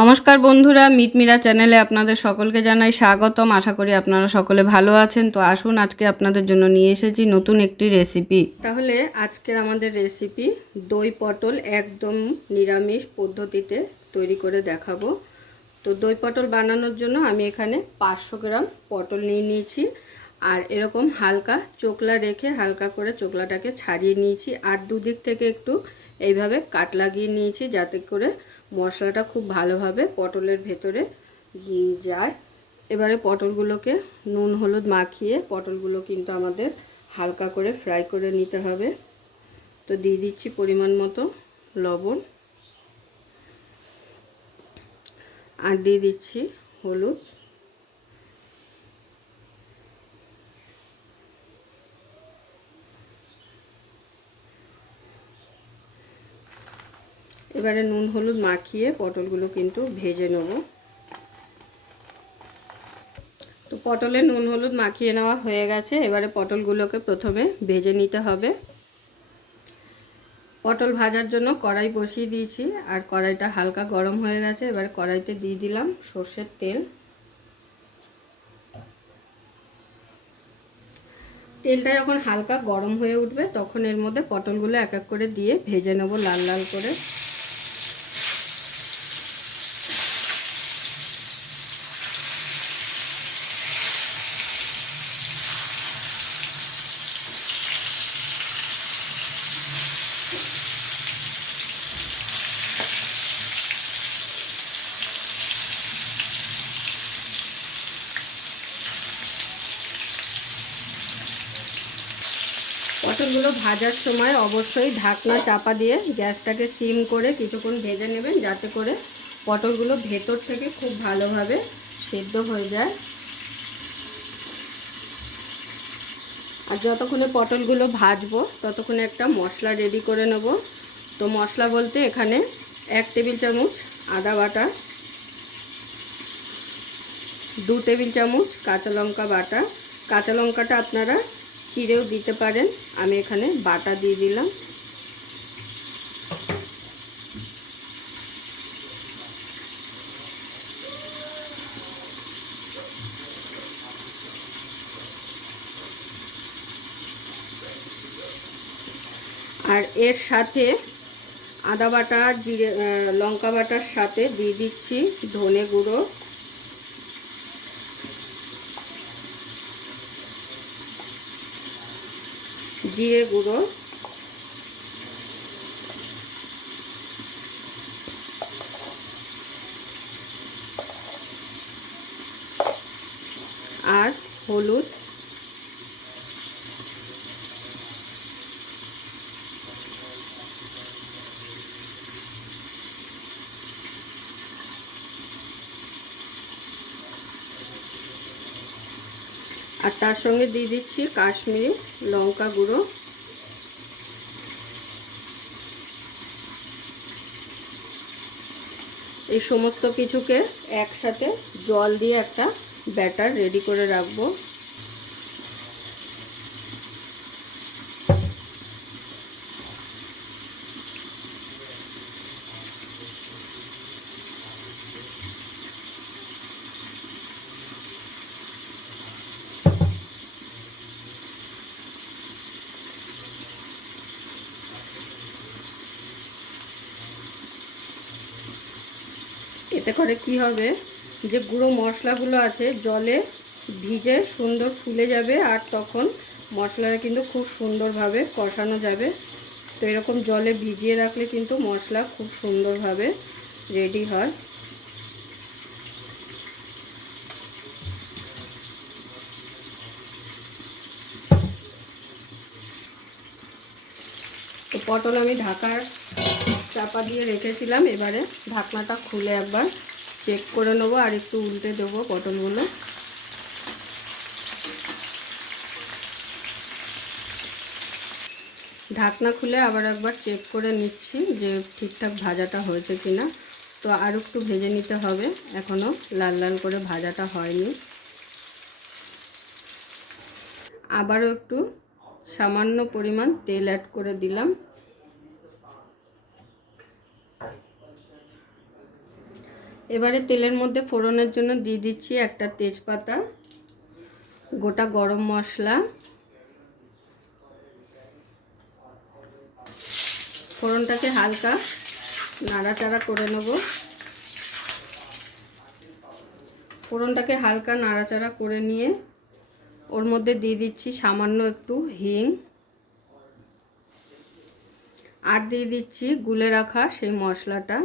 নমস্কার বন্ধুরা, মিটমিরা চ্যানেলে আপনাদের সকলকে জানাই স্বাগতম। আশা করি আপনারা সকলে ভালো আছেন। তো আসুন, আজকে আপনাদের জন্য নিয়ে এসেছি নতুন একটি রেসিপি। তাহলে আজকের আমাদের রেসিপি দই পটল একদম নিরামিষ পদ্ধতিতে তৈরি করে দেখাবো। তো দই পটল বানানোর জন্য আমি এখানে 500 গ্রাম পটল নিয়ে নিয়েছি, আর এরকম হালকা চোকলা রেখে হালকা করে চোকলাটাকে ছাড়িয়ে নিয়েছি, আর দুদিক থেকে একটু এইভাবে কাট লাগিয়ে নিয়েছি যাতে করে মশলাটা খুব ভালোভাবে পটলের ভেতরে যায়। এবারে পটলগুলোকে নুন হলুদ মাখিয়ে পটলগুলো কিন্তু আমাদের হালকা করে ফ্রাই করে নিতে হবে। তো দিয়ে দিচ্ছি পরিমাণ মতো লবণ, আর দিয়ে দিচ্ছি হলুদ, এবারে নুন হলুদ মাখিয়ে পটলগুলো কিন্তু ভেজে নেব। তো পটলে নুন হলুদ মাখিয়ে নেওয়া হয়ে গেছে। এবারে পটলগুলোকে প্রথমে ভেজে নিতে হবে। পটল ভাজার জন্য কড়াই বসিয়ে দিয়েছি, আর কড়াইটা হালকা গরম হয়ে গেছে। এবারে কড়াইতে দিয়ে দিলাম সর্ষের তেল। তেলটা যখন হালকা গরম হয়ে উঠবে তখন এর মধ্যে পটলগুলো এক এক করে দিয়ে ভেজে নেব লাল লাল করে। পটলগুলো ভাজার সময় অবশ্যই ঢাকনা চাপা দিয়ে গ্যাসটাকে সিম করে কিছুক্ষণ ভেজে নেবেন, যাতে করে পটলগুলো ভেতর থেকে খুব ভালোভাবে সেদ্ধ হয়ে যায়। আর যতক্ষণে পটলগুলো ভাজবো ততক্ষণে একটা মশলা রেডি করে নেব। তো মশলা বলতে এখানে 1 টেবিল চামচ আদা বাটা, 2 টেবিল চামচ কাঁচা লঙ্কা বাটা। কাঁচা লঙ্কাটা আপনারা চিড়েও দিতে পারেন, আমি এখানে বাটা দিয়ে দিলাম। আর এর সাথে আদা বাটা জিরে লঙ্কা বাটার সাথে দিয়ে দিচ্ছি ধনে গুঁড়ো, জিরে গুঁড়ো, আর হলুদ। আর তার সঙ্গে দিয়ে দিচ্ছি কাশ্মীরি লঙ্কা গুঁড়ো। এই সমস্ত কিছুকে একসাথে জল দিয়ে একটা ব্যাটার রেডি করে রাখবো। এতে করে কি হবে, যে গুঁড়ো মশলাগুলো আছে জলে ভিজে সুন্দর ফুলে যাবে, আর তখন মশলাটা কিন্তু খুব সুন্দরভাবে কষানো যাবে। তো এরকম জলে ভিজিয়ে রাখলে কিন্তু মশলা খুব সুন্দরভাবে রেডি হয়। তো পটল আমি ঢাকার চাপা দিয়ে রেখেছিলাম, এবারে ঢাকনাটা খুলে একবার চেক করে নেবো, আর একটু উল্টে দেবো পটলগুলো। ঢাকনা খুলে আবার একবার চেক করে নিচ্ছি যে ঠিকঠাক ভাজাটা হয়েছে কিনা। তো আর একটু ভেজে নিতে হবে, এখনও লাল লাল করে ভাজাটা হয়নি। আবারও একটু সামান্য পরিমাণ তেল অ্যাড করে দিলাম। এবারে তেলের মধ্যে ফোড়নের জন্য দিয়ে দিচ্ছি একটা তেজপাতা, গোটা গরম মশলা, ফোড়নটাকে হালকা নাড়াচাড়া করে নেব। ফোড়নটাকে হালকা নাড়াচাড়া করে নিয়ে ওর মধ্যে দিয়ে দিচ্ছি সামান্য একটু হিং, আর দিয়ে দিচ্ছি গুলে রাখা সেই মশলাটা।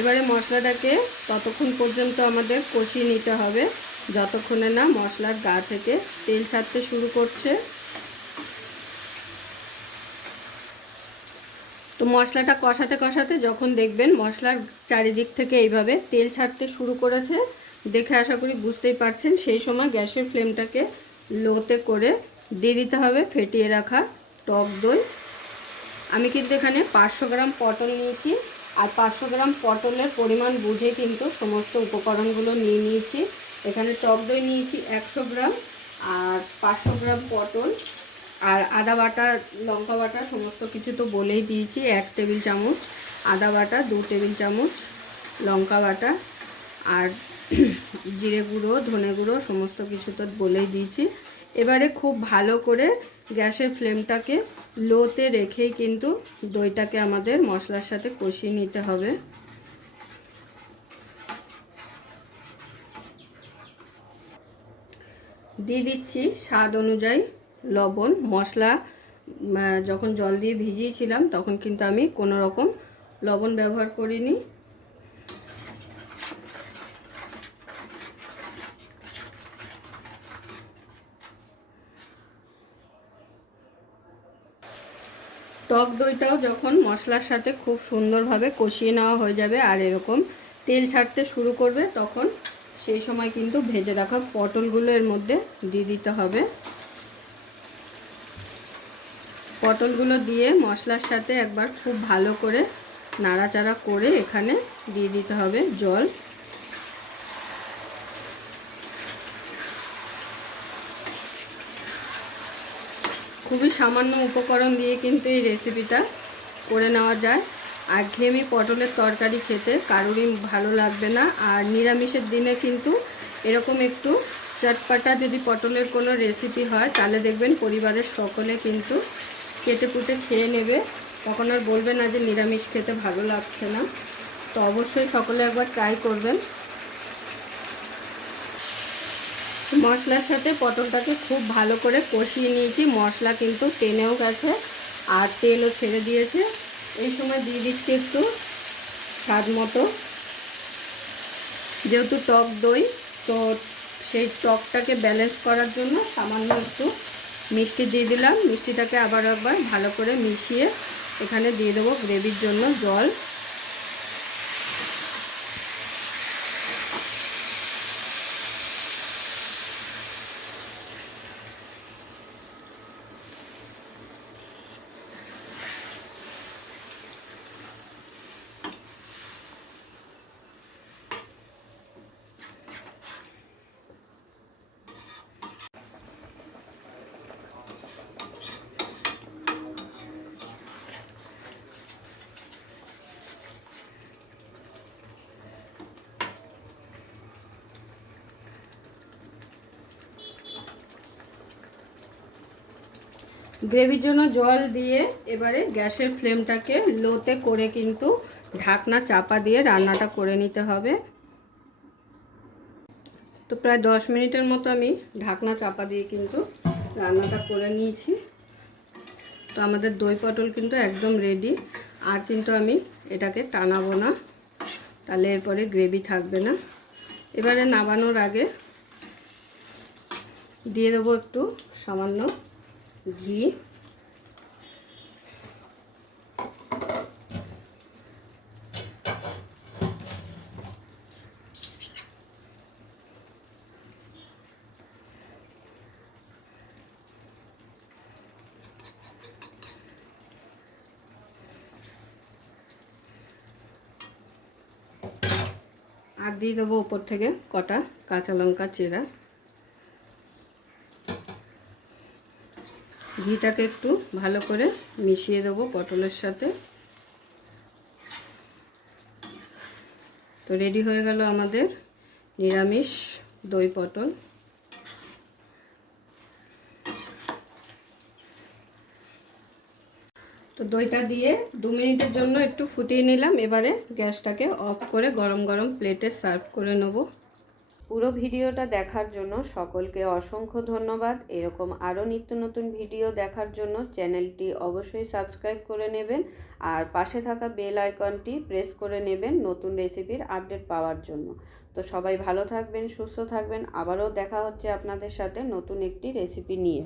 এবারে মশলাটাকে ততক্ষণ পর্যন্ত আমাদের কষিয়ে নিতে হবে যতক্ষণে না মশলার গা থেকে তেল ছাড়তে শুরু করছে। তো মশলাটা কষাতে কষাতে যখন দেখবেন মশলার চারিদিক থেকে এইভাবে তেল ছাড়তে শুরু করেছে, দেখে আশা করি বুঝতেই পারছেন, সেই সময় গ্যাসের ফ্লেমটাকে লোতে করে দিয়ে দিতে হবে ফেটিয়ে রাখা টক দই। আমি কিন্তু এখানে 500 গ্রাম পটল নিয়েছি, আর 500 গ্রাম পটলের পরিমাণ বুঝে কিন্তু সমস্ত উপকরণগুলো নিয়ে নিয়েছি। এখানে টক দই নিয়েছি 100 গ্রাম, আর 500 গ্রাম পটল, আর আদা বাটা, লঙ্কা বাটা সমস্ত কিছু তো বলেই দিয়েছি। 1 টেবিল চামচ আদা বাটা, 2 টেবিল চামচ লঙ্কা বাটা, আর জিরে গুঁড়ো, ধনে গুঁড়ো সমস্ত কিছু তো বলেই দিয়েছি। এবারে খুব ভালো করে গ্যাসের ফ্লেমটাকে লোতে রেখেই কিন্তু দইটাকে আমাদের মশলার সাথে কষিয়ে নিতে হবে। দিয়ে দিচ্ছি স্বাদ অনুযায়ী লবণ। মশলা যখন জল দিয়ে ভিজিয়েছিলাম তখন কিন্তু আমি কোনো রকম লবণ ব্যবহার করিনি। টক দইটাও যখন মশলার সাথে খুব সুন্দরভাবে কষিয়ে নেওয়া হয়ে যাবে আর এরকম তেল ছাড়তে শুরু করবে, তখন সেই সময় কিন্তু ভেজে রাখা পটলগুলো এর মধ্যে দিয়ে দিতে হবে। পটলগুলো দিয়ে মশলার সাথে একবার খুব ভালো করে নাড়াচাড়া করে এখানে দিয়ে দিতে হবে জল। খুবই সামান্য উপকরণ দিয়ে কিন্তু এই রেসিপিটা করে নেওয়া যায়। আর ঘেয়েমি পটলের তরকারি খেতে কারোরই ভালো লাগবে না। আর নিরামিষের দিনে কিন্তু এরকম একটু চটপাটা যদি পটলের কোনো রেসিপি হয় তাহলে দেখবেন পরিবারের সকলে কিন্তু চেটেপুটে খেয়ে নেবে, তখন আর বলবে না যে নিরামিষ খেতে ভালো লাগছে না। তো অবশ্যই সকলে একবার ট্রাই করবেন। মশলার সাথে পটলটাকে খুব ভালো করে কষিয়ে নিয়েছি, মশলা কিন্তু টেনেও গেছে আর তেলও ছেড়ে দিয়েছে। এই সময় দিয়ে দিচ্ছি একটু স্বাদ মতো, যেহেতু টক দই, তো সেই টকটাকে ব্যালেন্স করার জন্য সামান্য একটু মিষ্টি দিয়ে দিলাম। মিষ্টিটাকে আবার একবার ভালো করে মিশিয়ে এখানে দিয়ে দেবো গ্রেভির জন্য জল। গ্রেভির জন্য জল দিয়ে এবারে গ্যাসের ফ্লেমটাকে লোতে করে কিন্তু ঢাকনা চাপা দিয়ে রান্নাটা করে নিতে হবে। তো প্রায় 10 মিনিটের মতো আমি ঢাকনা চাপা দিয়ে কিন্তু রান্নাটা করে নিয়েছি। তো আমাদের দই পটল কিন্তু একদম রেডি। আর কিন্তু আমি এটাকে টানাবো না, তাহলে এরপরে গ্রেভি থাকবে না। এবারে নামানোর আগে দিয়ে দেবো একটু সামান্য ঘি। আর দিয়ে দেবো ওপর থেকে কটা কাঁচা লঙ্কা চেরা। ঘিটাকে একটু ভালো করে মিশিয়ে দেবো পটলের সাথে। তো রেডি হয়ে গেল আমাদের নিরামিষ দই পটল। তো দইটা দিয়ে 2 মিনিটের জন্য একটু ফুটিয়ে নিলাম। এবারে গ্যাসটাকে অফ করে গরম গরম প্লেটে সার্ভ করে নেব। পুরো ভিডিওটা দেখার জন্য সকলকে অসংখ্য ধন্যবাদ। এরকম আরও নিত্য নতুন ভিডিও দেখার জন্য চ্যানেলটি অবশ্যই সাবস্ক্রাইব করে নেবেন আর পাশে থাকা বেল আইকনটি প্রেস করে নেবেন নতুন রেসিপির আপডেট পাওয়ার জন্য। তো সবাই ভালো থাকবেন, সুস্থ থাকবেন। আবারও দেখা হচ্ছে আপনাদের সাথে নতুন একটি রেসিপি নিয়ে।